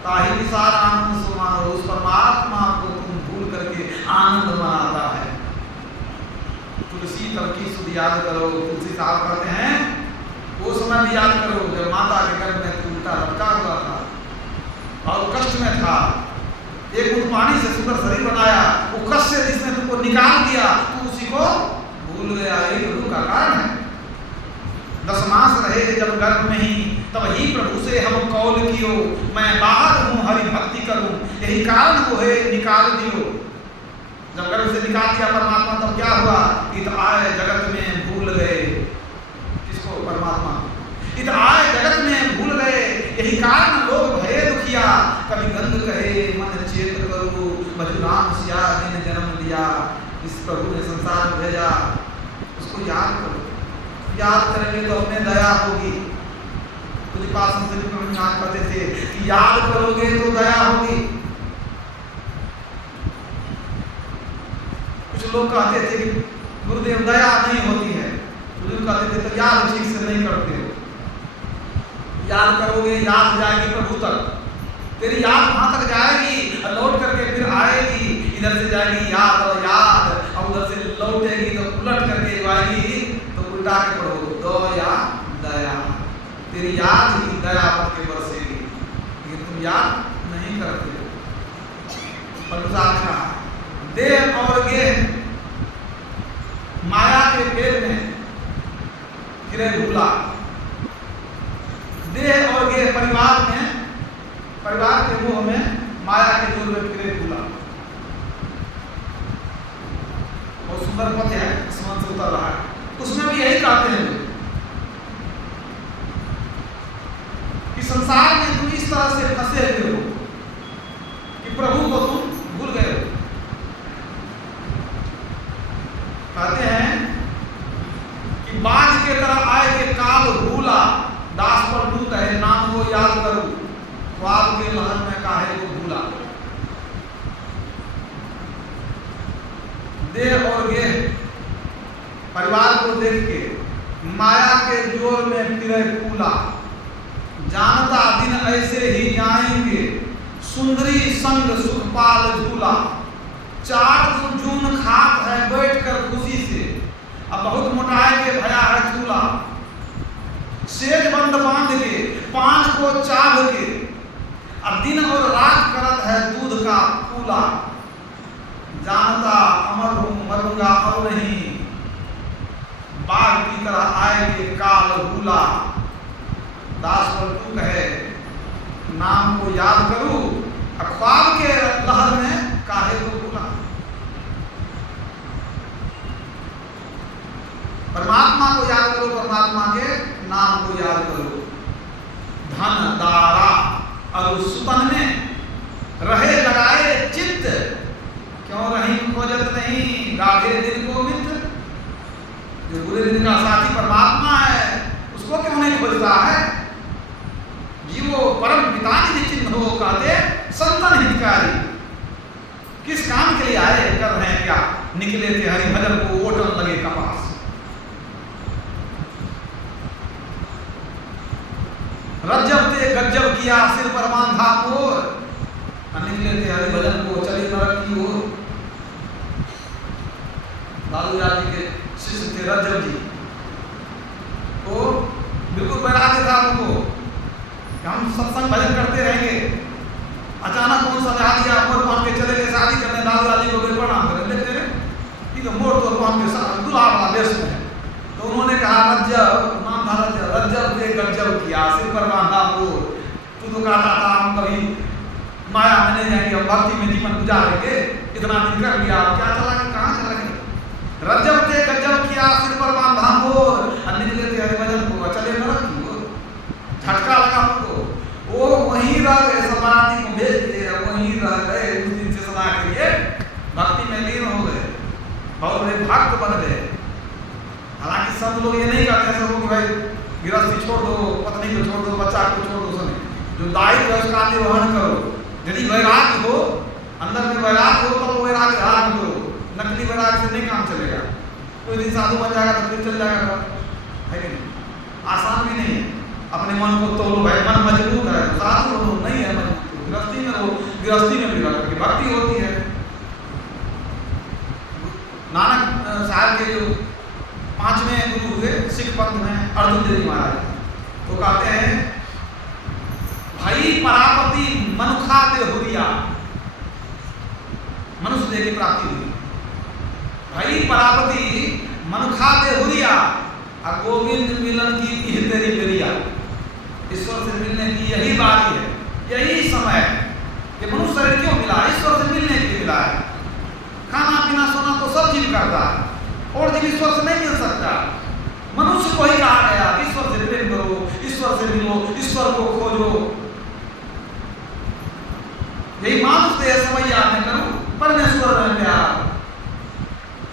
ताही विसार आनंद सो मानो, उस परमात्मा को तुम भूल करके आनंद मनाता है। तुलसी तबकी सुध याद करो, तुलसी साहब कहते हैं वो समय भी याद करो जब माता के गर्भ में तू उल्टा लटका हुआ था और कष्ट में था। एक बूंद पानी से सुंदर शरीर बनाया, वो कष्ट से जिसने तुमको निकाल दिया, तू उसी को भूल गया। यही दुख का कारण है। 10 मास रहे जब गर्भ में ही, तब ही प्रभु से हम कौल कियो, मैं बाहर हूँ हरि भक्ति करूँ, यही कारण को है निकाल दियो। जब गर्भ से निकाल दिया परमात्मा, तब क्या हुआ, इत आए जगत में भूल गए, इस प्रभु ने संसार में भेजा, उसको याद करो। याद करेंगे तो अपने दया होगी। कुछ पास याद करते थे कि याद करोगे तो दया होगी। कुछ लोग कहते थे कि गुरुदेव दया नहीं होती है, बुजुर्ग कहते थे तो याद ठीक से नहीं करते हो। याद करोगे, याद जाएगी प्रभु तक, तेरी याद वहां तक जाएगी और लौट करके फिर आएगी। इधर से जाएगी याद और याद, और उधर से लौटेगी तो उलट करके आएगी, तो उल्टा के पढ़ो दो या दया। तेरी याद ही दया के बरसेगी, लेकिन तुम याद नहीं करते हो। परमेश्वर ने कहा देह और गेह माया के फेर में फिरे भूला। देह और गेह परिवार में, परिवार के मोह में, माया के जोर में फिरे भूला। बहुत सुंदर पद है, आसमान से उतर रहा है। उसमें भी यही कहते हैं कि संसार में तुम इस तरह से फंसे हुए हो कि प्रभु को तुम भूल गए हो। कहते हैं कि बाज के तरह आए के काल भूला, दास पर तू कहे नाम को याद करूं, ख्वाब के लहर में काहे को भूला। देह और गेह परिवार को देख के माया के जोर में फिरे फूला। जानता दिन ऐसे ही जाएंगे, सुंदरी संग सुखपाल झूला। 4 जून खात है बैठ कर खुशी से, अब बहुत मोटाए के भया है झूला। सेज बंद बांध के पान को चाभ के, अब दिन और रात करत है दूध का कूला। जानता अमर हूं मरूंगा अब नहीं, बाघ की तरह आएंगे काल भूला। दास पर तू कहे नाम को याद करूं, ख्वाब के लहर में काहे को भूला। परमात्मा को याद करो, परमात्मा के नाम को याद करो। धन दारा और सुतन में रहे लगाए चित्त, क्यों रही खोजत नहीं गाढ़े दिन को मित्र। जो बुरे दिन का साथी परमात्मा है, उसको क्यों नहीं खोजता है। जीवो परम पिता निधि चिन्ह हो, कहते संतन हितकारी। किस काम के लिए आए, कर रहे हैं क्या। निकले थे हरि भजन को, ओटन लगे कपास। रज्जब ते गज्जब किया सिर पर बांधा मोर, निकले थे हरि भजन को, चले नरक की ओर। लालू यादव जी के शिष्य थे रज्जब जी, वो बिल्कुल बैराग्य था उनको, हम सत्संग भजन करते रहेंगे। अचानक कौन सा जहा दिया मोर पहन के चले गए शादी करने, लालू यादव जी को गए प्रणाम करने लगते रहे, ठीक है, मोर तो पहन के दूल्हा वाला वेश में। तो उन्होंने कहा रज्जब, नाम था रज्जब, रज्जब ने गज्जब किया सिर पर बांधा मोर। तू तो कहता था हम कभी माया में नहीं जाएंगे, हम भक्ति में जीवन गुजारेंगे, इतना दिन कर लिया, क्या चला गया, कहाँ चला गया। रज्जब ने गज्जब किया सिर पर बांधा मोर, निकले थे हरि भजन को, चले नरक की ओर। झटका लगा उनको, वो वहीं रह गए, समाधि को भेज दिए, वहीं रह गए उस दिन से सदा के लिए भक्ति में लीन हो गए, बहुत बड़े भक्त बन गए। हालांकि सब लोग ये नहीं कहते सब लोग भाई गृहस्थी छोड़ दो, पत्नी को छोड़ दो, बच्चा को छोड़ दो, समय जो दायित्व है उसका निर्वहन करो। यदि वैराग्य हो, अंदर में वैराग्य हो तो वैराग्य धारण करो, नकली वैराग्य से नहीं काम चलेगा। कोई दिन साधु बन जाएगा तो फिर चल जाएगा, है कि नहीं। आसान भी नहीं है, अपने मन को तोलो भाई, मन मजबूत है तो साधु हो, नहीं है मजबूत, गृहस्थी में रहो, गृहस्थी में भी रह भक्ति होती है। नानक साहब के जो 5वें गुरु हुए सिख पंथ में, अर्जुन देव महाराज, तो कहते हैं भाई परापति मनुखा दे हुरिया, मनुष्य देह की प्राप्ति हुई। भाई परापति मनुखा दे हुरिया, और गोविंद मिलन की तेरी बेरिया। ईश्वर से मिलने की यही बारी है, यही समय है कि मनुष्य शरीर क्यों मिला, ईश्वर से मिलने के लिए मिला है। खाना पीना सोना तो सब जीव करता है, और जीव ईश्वर से नहीं मिल सकता। मनुष्य को ही कहा गया ईश्वर से प्रेम करो, ईश्वर से मिलो, ईश्वर को खोजो। यही मानुष देह समैया में करो, परमेश्वर में प्यार।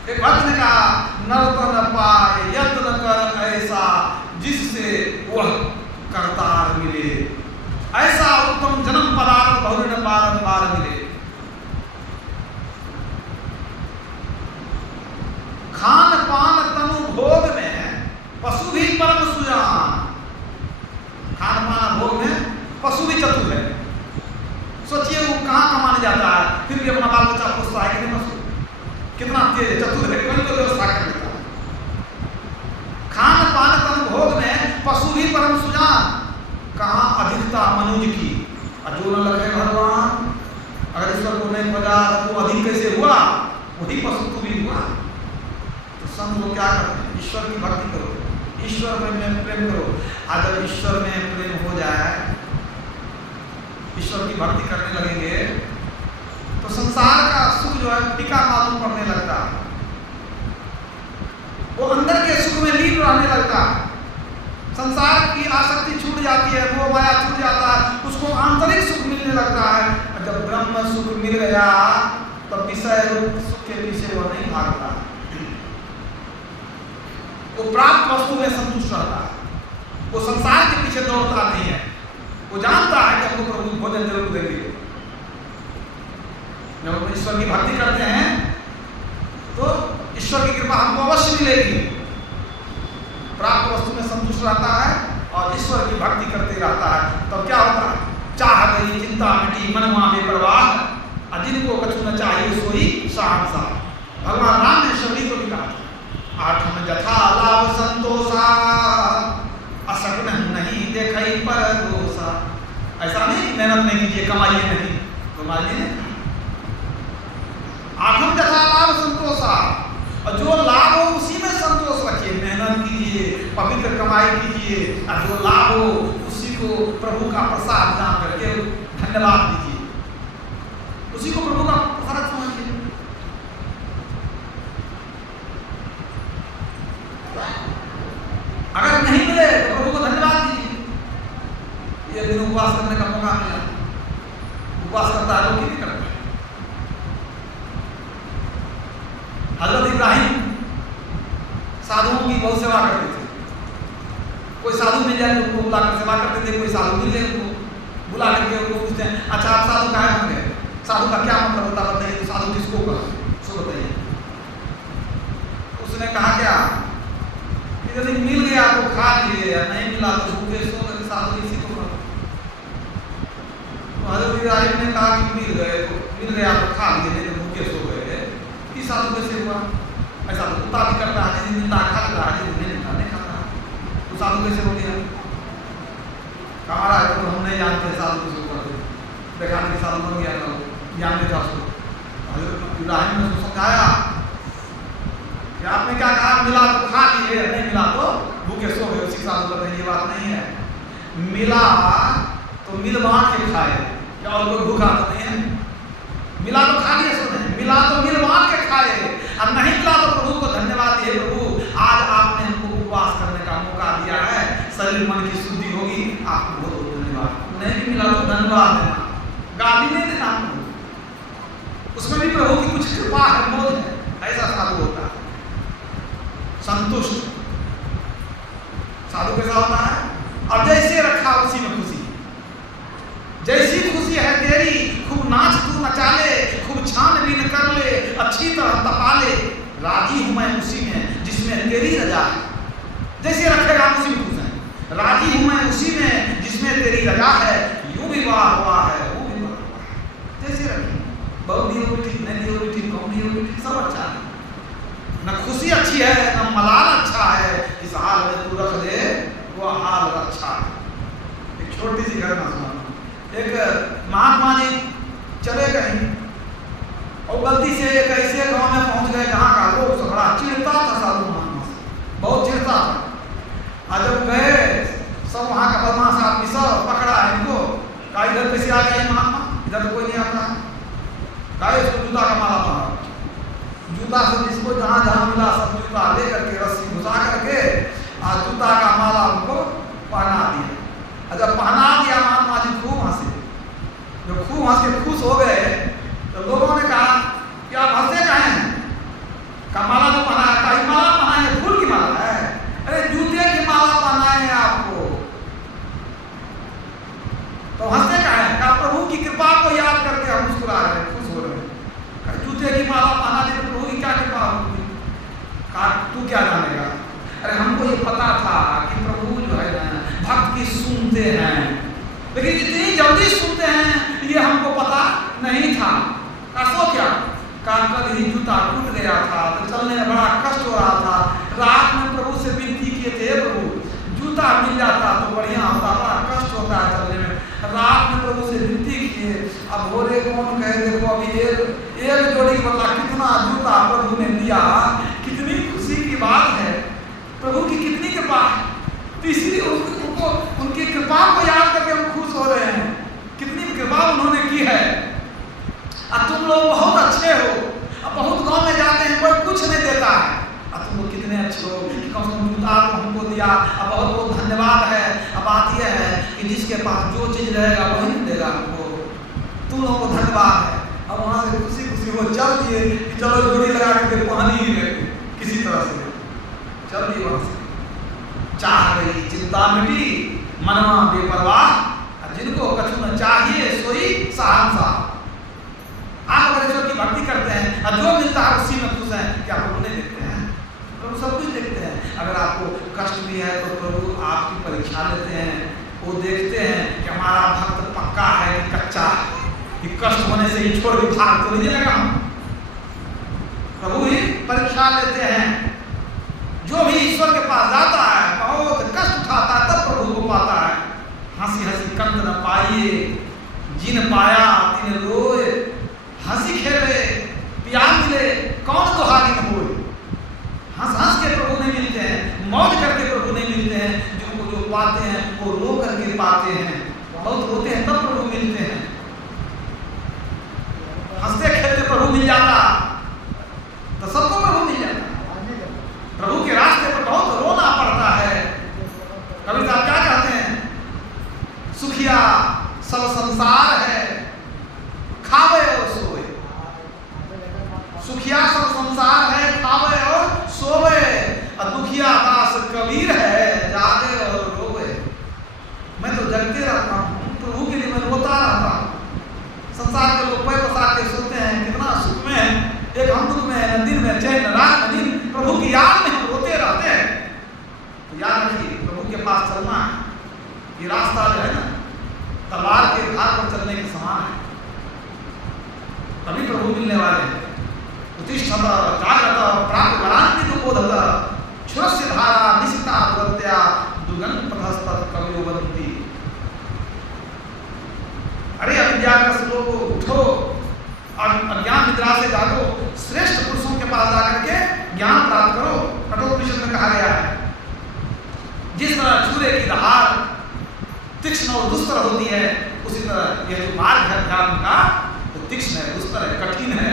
एक भक्त ने कहा, नर्तन पाए यत्न कर ऐसा जिससे वह करतार मिले, ऐसा उत्तम जन्म पदार्थ बहु न बारंबार मिले। खान पान तनु भोग में पशु भी परम सुजान। खान पान भोग में पशु भी चतुर है। सोचिए वो कहाँ कमाने जाता है, फिर भी अपना बाल बच्चा पोसता है कि नहीं? पशु कितना तेज चतुर है, कोई तो व्यवस्था कर लेता है। खान पान तनु भोग में पशु भी परम सुजान। कहाँ अधिकता मनुज की, जो न लगे भगवान। अगर ईश्वर को नहीं बजा तो अधिक कैसे हुआ? वही पशु तो भी हुआ। तो संत लोग क्या करते हैं? ईश्वर की भक्ति करो, ईश्वर में प्रेम करो। अगर ईश्वर में प्रेम हो जाए, ईश्वर की भक्ति करने लगेंगे तो संसार का सुख जो है फीका मालूम पड़ने लगता, वो अंदर के सुख में लीन रहने लगता। संसार की आसक्ति छूट जाती है, वो माया छूट जाता है, उसको आंतरिक सुख मिलने लगता है। जब ब्रह्म सुख मिल गया तब विषय रूप सुख के पीछे वो नहीं भागता, वो प्राप्त वस्तु में संतुष्ट रहता है, वो संसार के पीछे दौड़ता नहीं है। वो जानता है कि हमको प्रभु भोजन जरूर देंगे। जब हम ईश्वर की भक्ति करते हैं तो ईश्वर की कृपा हमको अवश्य मिलेगी। प्राप्त वस्तु में संतुष्ट रहता है और ईश्वर की भक्ति करते रहता है। तब क्या होता है? चाह गई चिंता मिटी मनवा बेपरवाह, जिनको कछु न चाहिए सोई शहंशाह। भगवान राम ने शबरी को भी कहा, आठम जथा लाभ संतोषा, असकन नहीं देखई पर दोषा। ऐसा नहीं मेहनत नहीं कीजिए, कमाइए नहीं, कमाइए नहीं। आठम जथा लाभ संतोषा, और जो लाभ हो उसी में संतोष रखिए। मेहनत कीजिए, पवित्र कमाई कीजिए, और जो लाभ हो उसी को प्रभु का प्रसाद जान करके धन्यवाद दीजिए, उसी को प्रभु का प्रसाद समझिए। अगर नहीं मिले तो प्रभु को धन्यवाद दीजिए। ये दिन उपवास करने का मौका मिला, उपवास करता है लोग, नहीं करते। हजरत इब्राहिम साधुओं की बहुत सेवा करते थे। कोई साधु मिल जाए तो उनको बुलाकर सेवा करते थे, कोई साधु मिल जाए उनको बुला करके उनको पूछते हैं, अच्छा आप साधु कहाँ बन गए? साधु का क्या मतलब होता बताइए, तो साधु किसको कहा, सो बताइए। उसने कहा क्या, यदि मिल गया तो खा लिए, या नहीं मिला तो भूखे सो गए, साधु इसी को कहा। तो हजरत इब्राहिम ने कहा कि मिल गए तो मिल गया तो खा लिए, नहीं तो भूखे सो गए। कि साधु कैसे हुआ? ऐसा तो कुत्ता भी करता है, जिस दिन खा लेता है, जिस दिन नहीं खाता। तो साधु कैसे हो गया? हमारा तो हम नहीं जानते साधु किसको करते, देखा नहीं साधु बन गया, ज्ञान नहीं था उसको। हजरत इब्राहिम ने उसको समझाया कि आपने क्या कहा, मिला तो खा लिए, नहीं मिला तो भूखे सो गए। उसी साधु करते ये बात नहीं है। मिला तो मिल बांट के खाए, क्या और कोई भूखा तो नहीं है? मिला तो खा लिए, सो नहीं, मिला तो मिल बांट के खाए। अब नहीं मिला तो प्रभु को धन्यवाद दिए, प्रभु आज आपने हमको उपवास करने का मौका दिया है, शरीर मन की शुद्धि होगी, आपको बहुत बहुत धन्यवाद। नहीं मिला तो धन्यवाद देना, गाली नहीं देना। उसमें भी प्रभु की कुछ कृपा है, मोह है, ऐसा साधु होता है। संतुष्ट साधु कैसा होता है? और जैसे रखा उसी में खुशी, जैसी खुशी है तेरी, खूब नाच तू नचा ले, खूब छानबीन कर ले, अच्छी तरह तपा ले, राजी हूं मैं उसी में जिसमें तेरी रजा है। जैसे रखेगा उसी में खुश है। राजी हूं मैं उसी में जिसमें तेरी रजा है, यूं भी वाह हुआ है, वो भी वाह हुआ है। जैसे रखे, बहुत दी हो भी ठीक, नहीं दी हो भी ठीक, कम दी हो भी ठीक, सब अच्छा है। न खुशी अच्छी है, न मलाल अच्छा है, इस हाल में तू रख दे वो हाल अच्छा है। एक छोटी सी घटना सुना। एक महात्मा जी चले गए और गलती से एक ऐसे गांव में पहुंच गए जहां का लोग सब बड़ा चिढ़ता था साधु महात्मा से, बहुत चिढ़ता था। और जब गए सब वहां का बदमाश आदमी सब पकड़ा है इनको, कहा इधर कैसे आ गए महात्मा, इधर तो कोई नहीं आता। कहा इसको जूता का माला पहना, जूता से जिसको जहां जहां मिला सब जूता ले करके रस्सी घुसा करके और जूता का माला उनको पहना दिया। जब पहना दिया महात्मा जी खूब हंसे। जब खूब हंस के खुश हो गए तो लोगों ने कहा कि आप हंसे कहे हैं? का माला जो पहना है, का माला पहना है, फूल की माला है? अरे जूते की माला पहना है आपको। तो हंसते का है? का प्रभु की कृपा को याद करके हम मुस्कुरा रहे हैं, खुश हो रहे हैं। जूते की माला पहना दे तो प्रभु की क्या कृपा होगी? का तू क्या जानेगा? अरे हमको ये पता था कि प्रभु जो है ना भक्त की सुनते हैं, लेकिन इतनी जल्दी सुनते हैं ये हमको पता नहीं था। सो क्या कल ही जूता टूट गया था, तो चलने में बड़ा कष्ट हो रहा था। रात में प्रभु से विनती किए थे, प्रभु जूता मिल जाता तो बढ़िया होता, बड़ा कष्ट होता है चलने में। रात में प्रभु से विनती किए, अब भोरे कौन कहे देखो अभी एक जोड़ी बदला कितना जूता प्रभु ने दिया। कितनी खुशी की बात है, प्रभु की कितनी कृपा। तीसरी उनको उनकी कृपा को याद करके हम खुश हो रहे हैं, कितनी कृपा उन्होंने की है। अब तुम लोग बहुत अच्छे हो, अब बहुत गांव में जाते हैं कोई कुछ नहीं देता है, अब तुम लोग कितने अच्छे हो कि कम से कम जूता हमको दिया, अब बहुत बहुत धन्यवाद है। अब बात यह है कि जिसके पास जो चीज़ रहेगा वही नहीं देगा हमको, तुम लोगों को धन्यवाद है। अब वहाँ से खुशी खुशी वो चल दिए कि चलो जोड़ी लगा करके पानी ही ले किसी तरह से चल दिए वहाँ से। चाह गई चिंता मिटी मनवा बेपरवाह, जिनको कछु न चाहिए सोई शहंशाह। आप अगर ईश्वर की भक्ति करते हैं और जो मिलता है उसी में खुश हैं, क्या प्रभु नहीं देखते हैं? प्रभु सब कुछ देखते हैं। अगर आपको कष्ट भी है तो प्रभु आपकी परीक्षा लेते हैं, वो देखते हैं कि हमारा भक्त पक्का है कि कच्चा है, कि कष्ट होने से ही छोड़ के भाग तो नहीं लगा। हम प्रभु ही परीक्षा लेते हैं। जो भी ईश्वर के पास जाता है बहुत कष्ट उठाता है तब प्रभु को पाता है। हंसी हंसी कंद न पाइए जिन पाया तिन रोए, हंसी खेले पिया मिले कौन दुहारी न होए। हंस हंस के प्रभु नहीं मिलते हैं, मौज करके प्रभु नहीं मिलते हैं। जिनको जो पाते हैं वो रो करके पाते हैं, बहुत रोते हैं तब प्रभु मिलते हैं। हंसते खेलते प्रभु मिल जाता तो सबको प्रभु मिल जाता। प्रभु के रास्ते पर बहुत रोना पड़ता है। कबीर साहब क्या कहते हैं? सुखिया सब संसार है खावे और सोवे। सुखिया सब संसार है खावे और सोवे, और दुखिया दास कबीर है जागे और रोवे। मैं तो जगते रहता हूँ, प्रभु के लिए मैं रोता रहता हूँ। संसार के लोग पैर पसार के सोते हैं, कितना सुख में है, एक हम दुख में है, न दिन में चैन न रात न दिन, प्रभु की याद में हम रोते रहते हैं। तो याद रखिए प्रभु के पास चलना है, ये रास्ता जो है ना तलवार के धार पर चलने के समान है, तभी प्रभु मिलने वाले हैं। उत्तिष्ठत जागृत प्राप्त वरान्वित बोधत क्षुरस्य धारा निशिता दुरत्या दुर्गंध पथस्तत् कवियो वदन्ति। अरे अविद्याग्रस्त लोगों उठो, अज्ञान निद्रा से जागो, श्रेष्ठ पुरुषों के पास जाकर के ज्ञान प्राप्त करो। कठोपनिषद में कहा गया है जिस तरह चूरे की धार तीक्ष्ण और दुस्तर होती है, उसी तरह यह जो मार्ग है ध्यान का वो तीक्ष्ण है, दुस्तर है, कठिन है,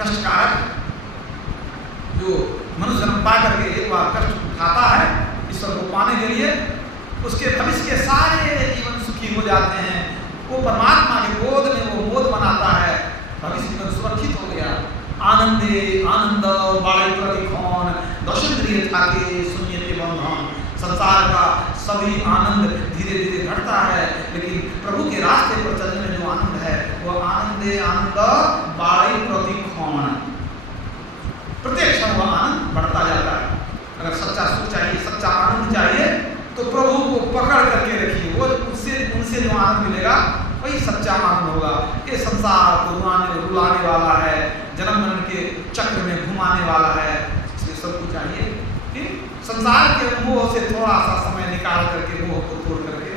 कष्टकारक। जो मनुष्य जन्म पा करके एक बार कष्ट उठाता है ईश्वर को पाने के लिए, उसके भविष्य के सारे जीवन सुखी हो जाते हैं। वो परमात्मा के गोद में वो मोद बनाता है, भविष्य जीवन सुरक्षित हो गया। आनंदे आनंद बाड़ी प्रतिखौन दशेंद्रिय थाके शून्यते बंधन। संसार का सभी आनंद धीरे धीरे घटता है, लेकिन प्रभु के रास्ते पर चलने में जो आनंद है वो आनंदे आनंद बाड़ी प्रतिखौन, प्रत्येक क्षण वह आनंद बढ़ता जाता है। अगर सच्चा सुख चाहिए, सच्चा आनंद चाहिए तो प्रभु को पकड़ करके रखिए, वो उनसे जो आनंद मिलेगा वही सच्चा आनंद होगा। ये संसार को रुलाने वाला है, जन्म मरण के चक्र में घुमाने वाला है, इसलिए सब कुछ चाहिए कि संसार के मोह से थोड़ा सा समय निकाल करके मोह को तोड़ करके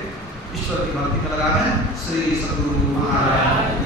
ईश्वर की भक्ति में लगावें। श्री सद्गुरु महाराज।